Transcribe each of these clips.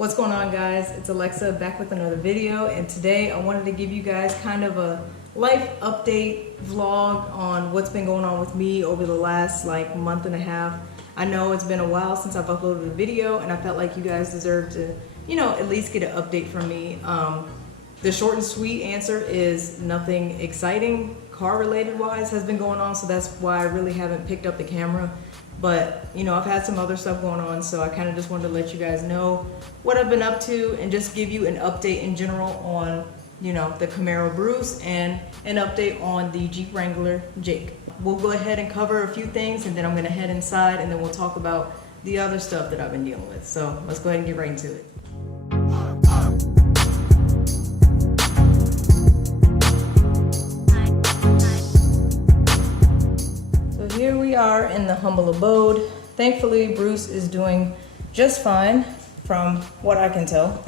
What's going on, guys? It's Alexa back with another video, and today I wanted to give you guys kind of a life update vlog on what's been going on with me over the last month and a half. I know it's been a while since I've uploaded a video, and I felt like you guys deserve to, at least get an update from me. The short and sweet answer is nothing exciting car related wise has been going on, so that's why I really haven't picked up the camera. But, I've had some other stuff going on, so I kind of just wanted to let you guys know what I've been up to and just give you an update in general on, the Camaro Bruce and an update on the Jeep Wrangler Jake. We'll go ahead and cover a few things, and then I'm going to head inside, and then we'll talk about the other stuff that I've been dealing with. So let's go ahead and get right into it. Here we are in the humble abode. Thankfully, Bruce is doing just fine from what I can tell.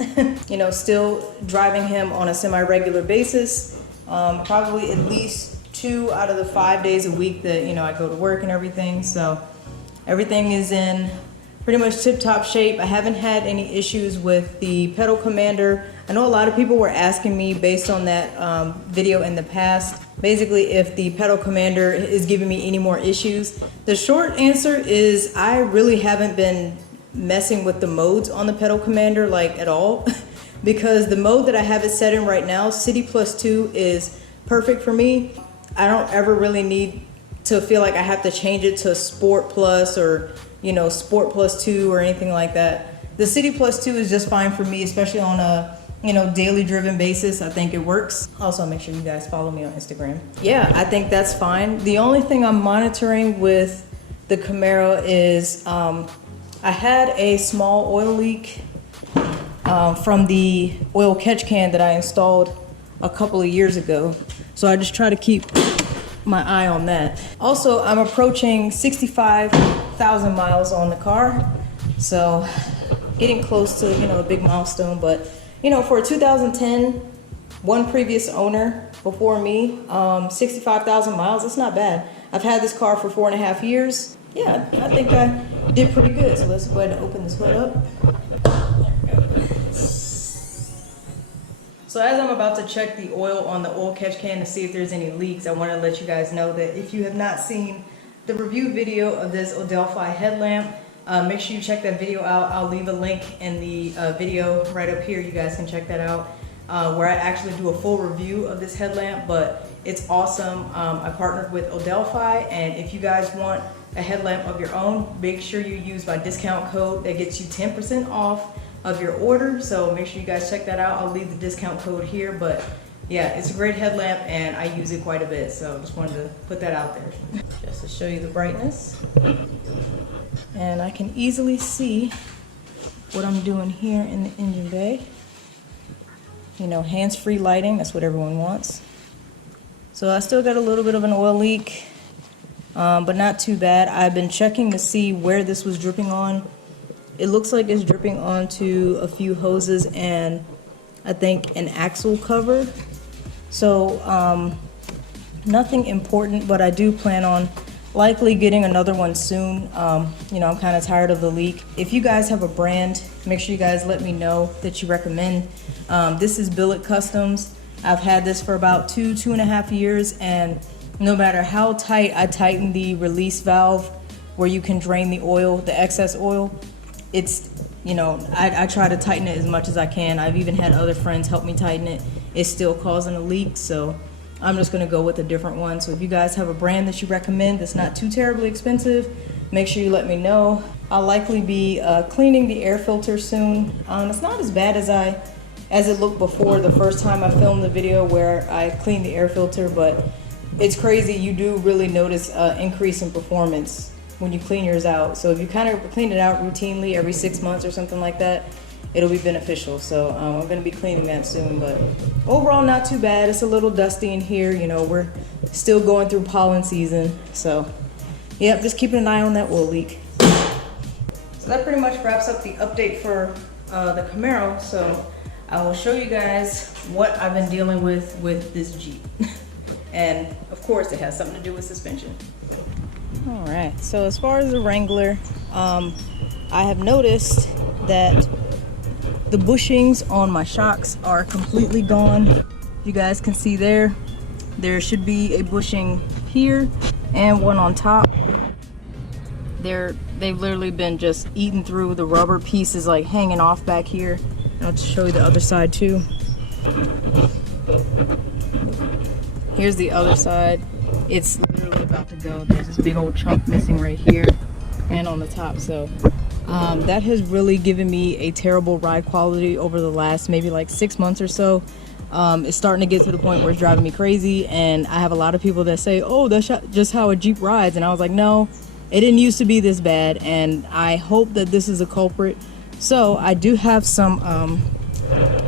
Still driving him on a semi-regular basis, probably at least 2 out of the 5 days a week that, I go to work and everything. So everything is in pretty much tip-top shape. I haven't had any issues with the pedal commander. I know a lot of people were asking me based on that video in the past, basically if the pedal commander is giving me any more issues. The short answer is I really haven't been messing with the modes on the pedal commander at all because the mode that I have it set in right now, City Plus 2, is perfect for me. I don't ever really need to feel like I have to change it to Sport Plus or Sport Plus 2 or anything like that. The City Plus 2 is just fine for me, especially on a daily driven basis. I think it works. Also, make sure you guys follow me on Instagram. Yeah, I think that's fine. The only thing I'm monitoring with the Camaro is I had a small oil leak from the oil catch can that I installed a couple of years ago. So I just try to keep my eye on that. Also, I'm approaching 65,000 miles on the car. So getting close to, a big milestone, but for a 2010, one previous owner before me, 65,000 miles, that's not bad. I've had this car for 4.5 years. Yeah, I think I did pretty good. So let's go ahead and open this hood up. So as I'm about to check the oil on the oil catch can to see if there's any leaks, I want to let you guys know that if you have not seen the review video of this Odelfi headlamp, make sure you check that video out. I'll leave a link in the video right up here. You guys can check that out, where I actually do a full review of this headlamp, but it's awesome. I partnered with Odelfi, and if you guys want a headlamp of your own, make sure you use my discount code that gets you 10% off of your order. So make sure you guys check that out. I'll leave the discount code here, but yeah, it's a great headlamp and I use it quite a bit. So just wanted to put that out there just to show you the brightness. And I can easily see what I'm doing here in the engine bay. Hands-free lighting, that's what everyone wants. So I still got a little bit of an oil leak, but not too bad. I've been checking to see where this was dripping on. It looks like it's dripping onto a few hoses and I think an axle cover. So nothing important, but I do plan on likely getting another one soon. I'm kind of tired of the leak. If you guys have a brand, make sure you guys let me know that you recommend. This is Billet Customs. I've had this for about 2.5 years, and no matter how tight I tighten the release valve where you can drain the oil, the excess oil, it's, I try to tighten it as much as I can. I've even had other friends help me tighten it. It's still causing a leak, so I'm just gonna go with a different one. So if you guys have a brand that you recommend that's not too terribly expensive, make sure you let me know. I'll likely be cleaning the air filter soon. It's not as bad as it looked before the first time I filmed the video where I cleaned the air filter, but it's crazy. You do really notice an increase in performance when you clean yours out. So if you kind of clean it out routinely every 6 months or something like that, it'll be beneficial. So I'm gonna be cleaning that soon, but overall not too bad. It's a little dusty in here. We're still going through pollen season. So yep, just keeping an eye on that oil leak. So that pretty much wraps up the update for the Camaro. So I will show you guys what I've been dealing with this Jeep. And of course it has something to do with suspension. All right, so as far as the Wrangler, I have noticed that The bushings on my shocks are completely gone. You guys can see there should be a bushing here and one on top. They've literally been just eaten through. The rubber piece is like hanging off back here. And I'll just show you the other side too. Here's the other side. It's literally about to go. There's this big old chunk missing right here and on the top. So that has really given me a terrible ride quality over the last maybe like 6 months or so. It's starting to get to the point where it's driving me crazy, and I have a lot of people that say, oh, that's just how a Jeep rides. And I was like, no, it didn't used to be this bad, and I hope that this is a culprit. So I do have some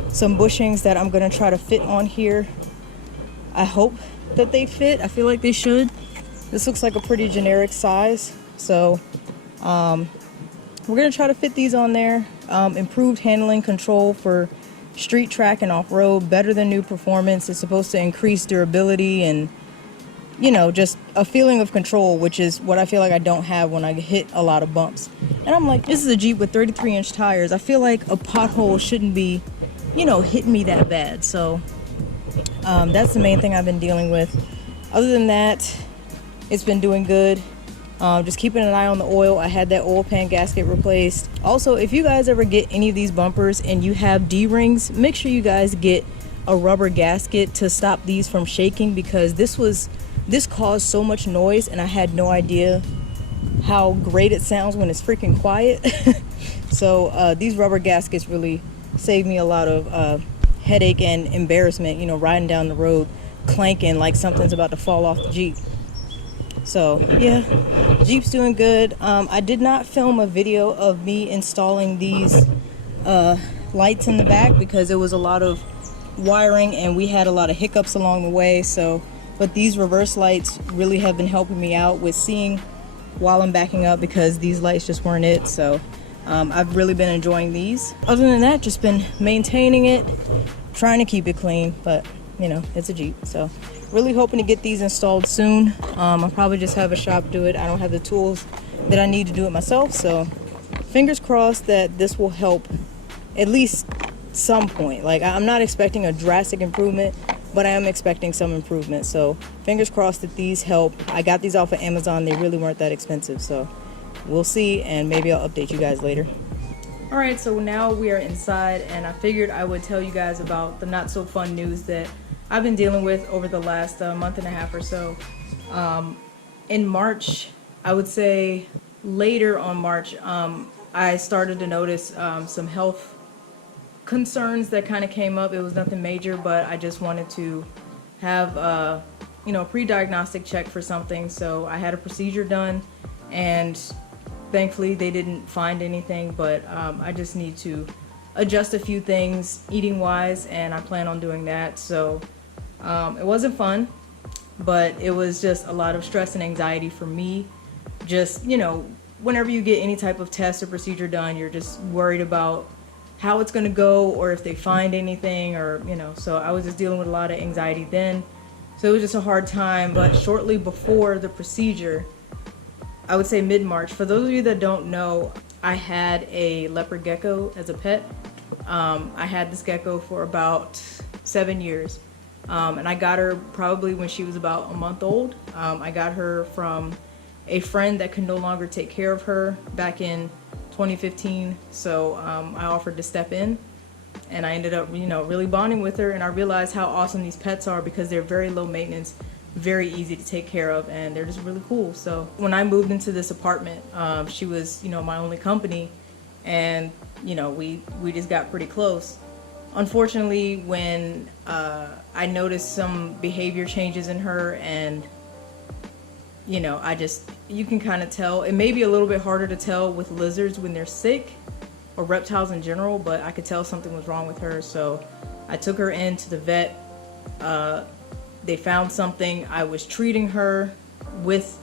bushings that I'm gonna try to fit on here. I hope that they fit. I feel like they should. This looks like a pretty generic size, so we're gonna try to fit these on there. Improved handling control for street track and off-road, better than new performance. It's supposed to increase durability and, you know, just a feeling of control, which is what I feel like I don't have when I hit a lot of bumps. And I'm like, this is a Jeep with 33-inch tires. I feel like a pothole shouldn't be, you know, hitting me that bad. So that's the main thing I've been dealing with. Other than that, it's been doing good. Just keeping an eye on the oil. I had that oil pan gasket replaced. Also, if you guys ever get any of these bumpers and you have D-rings, make sure you guys get a rubber gasket to stop these from shaking, because this caused so much noise and I had no idea how great it sounds when it's freaking quiet. So these rubber gaskets really saved me a lot of headache and embarrassment, you know, riding down the road clanking like something's about to fall off the Jeep. So yeah, Jeep's doing good. I did not film a video of me installing these lights in the back because it was a lot of wiring and we had a lot of hiccups along the way. So, but these reverse lights really have been helping me out with seeing while I'm backing up, because these lights just weren't it. So I've really been enjoying these. Other than that, just been maintaining it, trying to keep it clean, but you know, it's a Jeep. So really hoping to get these installed soon. I'll probably just have a shop do it. I don't have the tools that I need to do it myself, so fingers crossed that this will help at least some point. Like, I'm not expecting a drastic improvement, but I am expecting some improvement. So fingers crossed that these help. I got these off of Amazon. They really weren't that expensive, so we'll see, and maybe I'll update you guys later. All right, so now we are inside, and I figured I would tell you guys about the not so fun news that I've been dealing with over the last month and a half or so. In March, I would say later on March, I started to notice some health concerns that kind of came up. It was nothing major, but I just wanted to have a pre-diagnostic check for something. So I had a procedure done, and thankfully they didn't find anything, but I just need to adjust a few things eating wise, and I plan on doing that. So it wasn't fun, but it was just a lot of stress and anxiety for me. Just, you know, whenever you get any type of test or procedure done, you're just worried about how it's going to go, or if they find anything, or, you know, so I was just dealing with a lot of anxiety then. So it was just a hard time. But shortly before the procedure, I would say mid-March, for those of you that don't know, I had a leopard gecko as a pet. I had this gecko for about 7 years. And I got her probably when she was about a month old. I got her from a friend that could no longer take care of her back in 2015. So I offered to step in, and I ended up, you know, really bonding with her. And I realized how awesome these pets are, because they're very low maintenance, very easy to take care of, and they're just really cool. So when I moved into this apartment, she was, you know, my only company, and, you know, we just got pretty close. Unfortunately, when I noticed some behavior changes in her, and, you know, you can kind of tell. It may be a little bit harder to tell with lizards when they're sick, or reptiles in general, but I could tell something was wrong with her. So I took her into the vet. They found something. I was treating her with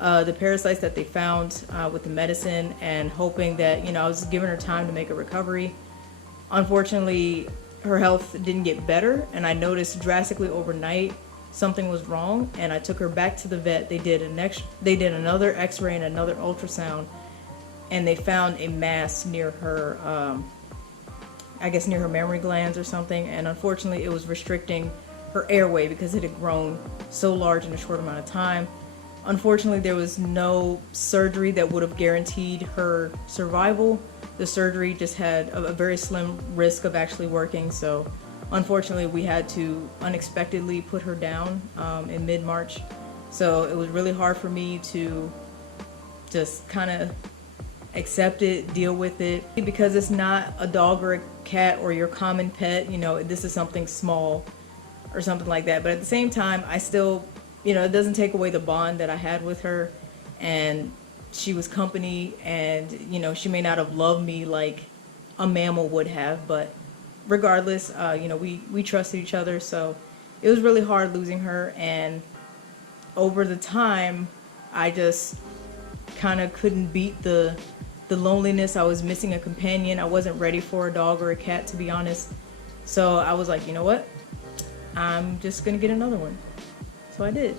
the parasites that they found with the medicine, and hoping that, you know, I was giving her time to make a recovery. Unfortunately, her health didn't get better, and I noticed drastically overnight something was wrong, and I took her back to the vet. They did another x-ray and another ultrasound, and they found a mass near her I guess near her mammary glands or something, and unfortunately it was restricting her airway because it had grown so large in a short amount of time. Unfortunately, there was no surgery that would have guaranteed her survival. The surgery just had a very slim risk of actually working, so unfortunately we had to unexpectedly put her down in mid-March. So it was really hard for me to just kind of accept it, deal with it, because it's not a dog or a cat or your common pet. You know, this is something small or something like that. But at the same time, I still, you know, it doesn't take away the bond that I had with her, and she was company, and you know, she may not have loved me like a mammal would have, but regardless, you know, we trusted each other. So it was really hard losing her, and over the time I just kind of couldn't beat the loneliness. I was missing a companion. I wasn't ready for a dog or a cat, to be honest. So I was like, you know what, I'm just gonna get another one. So I did.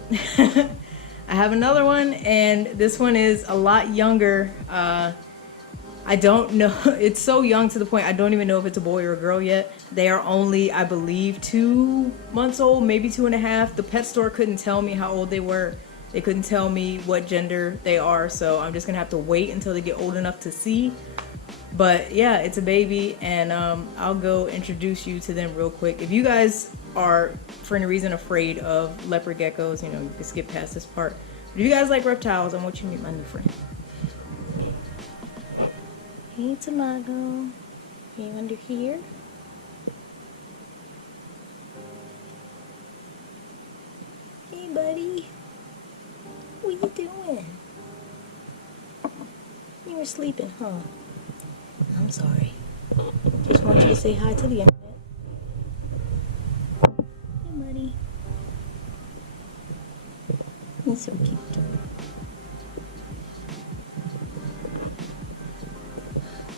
I have another one, and this one is a lot younger. I don't know, it's so young to the point I don't even know if it's a boy or a girl yet. They are only, I believe, 2 months old, maybe 2.5. The pet store couldn't tell me how old they were. They couldn't tell me what gender they are, so I'm just gonna have to wait until they get old enough to see. But yeah, it's a baby, and I'll go introduce you to them real quick. If you guys are, for any reason, afraid of leopard geckos, you know, you can skip past this part. But if you guys like reptiles, I want you to meet my new friend. Hey, Tamago. You under here? Hey, buddy. What you doing? You were sleeping, huh? I'm sorry. Just want you to say hi to the internet. Hey, buddy. He's so cute.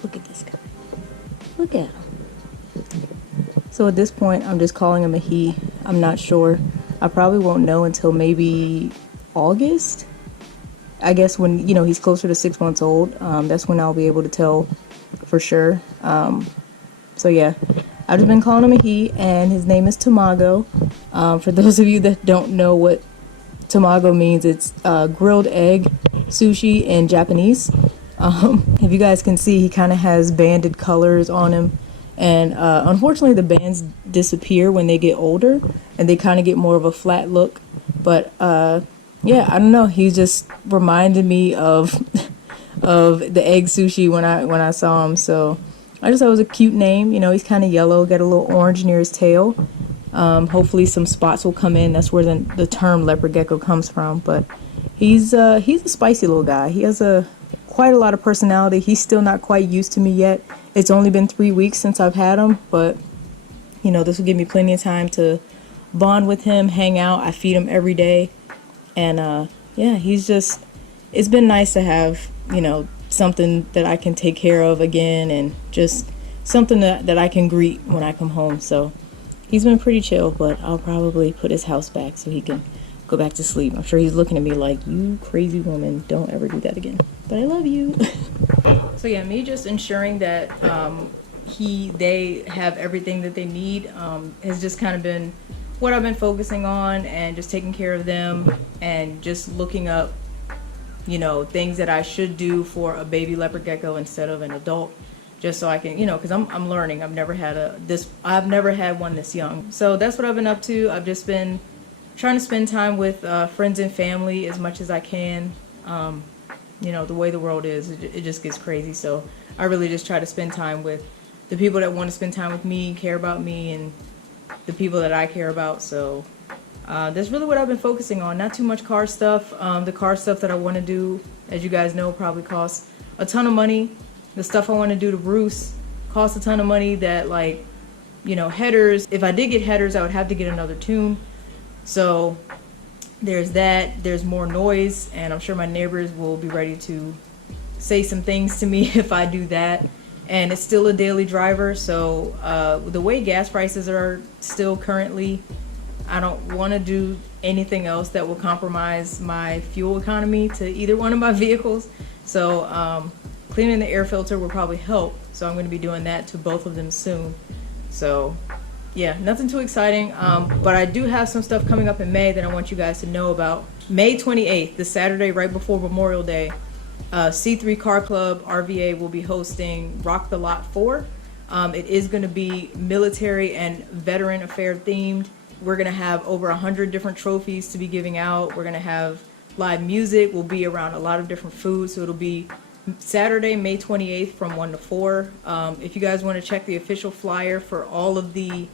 Look at this guy. Look at him. So at this point, I'm just calling him a he. I'm not sure. I probably won't know until maybe August. I guess when, you know, he's closer to 6 months old, that's when I'll be able to tell for sure. So yeah, I've just been calling him a he, and his name is Tamago. For those of you that don't know what Tamago means, it's grilled egg sushi in Japanese. If you guys can see, he kind of has banded colors on him, and unfortunately the bands disappear when they get older and they kind of get more of a flat look. But yeah, I don't know, he just reminded me of the egg sushi when I saw him. So I just thought it was a cute name. You know, he's kind of yellow, got a little orange near his tail. Hopefully some spots will come in. That's where the term leopard gecko comes from. But he's a spicy little guy. He has quite a lot of personality. He's still not quite used to me yet. It's only been 3 weeks since I've had him, but you know, this will give me plenty of time to bond with him, hang out. I feed him every day, and yeah, it's been nice to have, you know, something that I can take care of again, and just something that I can greet when I come home. So he's been pretty chill, but I'll probably put his house back so he can go back to sleep. I'm sure he's looking at me like, you crazy woman, don't ever do that again. But I love you. So yeah, me just ensuring that they have everything that they need has just kind of been what I've been focusing on, and just taking care of them, and just looking up, you know, things that I should do for a baby leopard gecko instead of an adult, just so I can, you know, because I'm learning. I've never had one this young. So that's what I've been up to. I've just been trying to spend time with friends and family as much as I can. You know, the way the world is, it just gets crazy. So I really just try to spend time with the people that want to spend time with me, care about me, and the people that I care about. So that's really what I've been focusing on. Not too much car stuff. The car stuff that I want to do, as you guys know, probably costs a ton of money. The stuff I want to do to Bruce costs a ton of money. That, like, you know, headers. If I did get headers, I would have to get another tune. So there's that. There's more noise, and I'm sure my neighbors will be ready to say some things to me if I do that. And it's still a daily driver, so the way gas prices are still currently, I don't want to do anything else that will compromise my fuel economy to either one of my vehicles. So cleaning the air filter will probably help, so I'm going to be doing that to both of them soon. So yeah, nothing too exciting, but I do have some stuff coming up in May that I want you guys to know about. May 28th, the Saturday right before Memorial Day, C3 Car Club RVA will be hosting Rock the Lot 4. It is going to be military and veteran affair themed. We're going to have over 100 different trophies to be giving out. We're going to have live music. We'll be around a lot of different food, so it'll be Saturday, May 28th from 1 to 4. If you guys want to check the official flyer for all of the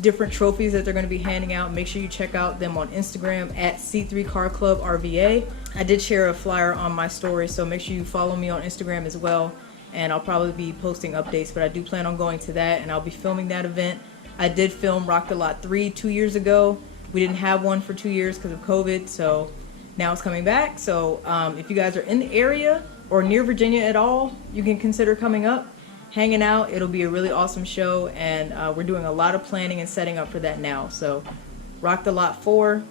different trophies that they're going to be handing out, make sure you check out them on Instagram at C3 Car Club RVA. I did share a flyer on my story, so make sure you follow me on Instagram as well, and I'll probably be posting updates, but I do plan on going to that, and I'll be filming that event. I did film Rock the Lot 3 2 years ago. We didn't have one for 2 years because of COVID, so now it's coming back. So if you guys are in the area or near Virginia at all, you can consider coming up, hanging out. It'll be a really awesome show, and we're doing a lot of planning and setting up for that now. So Rock the Lot 4,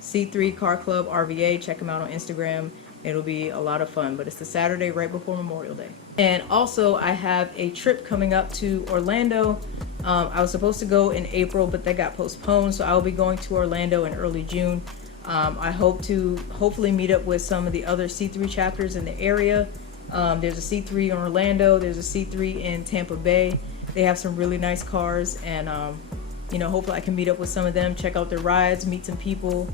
C3 Car Club RVA, check them out on Instagram. It'll be a lot of fun, but it's the Saturday right before Memorial Day. And also I have a trip coming up to Orlando. I was supposed to go in April, but that got postponed, so I will be going to Orlando in early June. I hope to hopefully meet up with some of the other C3 chapters in the area. There's a C3 in Orlando, there's a C3 in Tampa Bay. They have some really nice cars, and you know, hopefully I can meet up with some of them, check out their rides, meet some people,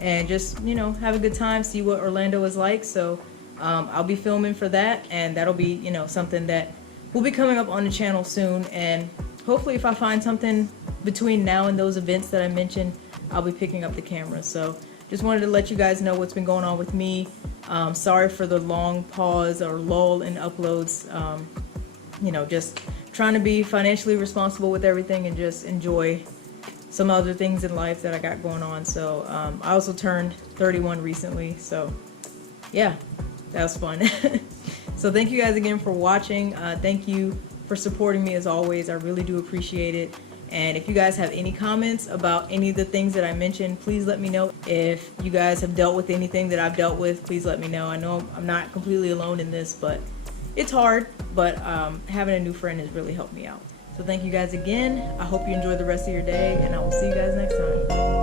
and just, you know, have a good time, see what Orlando is like. So I'll be filming for that, and that'll be, you know, something that will be coming up on the channel soon. And hopefully if I find something between now and those events that I mentioned, I'll be picking up the camera. So just wanted to let you guys know what's been going on with me. Sorry for the long pause or lull in uploads. You know, just trying to be financially responsible with everything and just enjoy some other things in life that I got going on. So I also turned 31 recently, so yeah, that was fun. So thank you guys again for watching. Thank you for supporting me as always. I really do appreciate it. And if you guys have any comments about any of the things that I mentioned, please let me know. If you guys have dealt with anything that I've dealt with, please let me know. I know I'm not completely alone in this, but it's hard. But having a new friend has really helped me out. So thank you guys again. I hope you enjoy the rest of your day, and I will see you guys next time.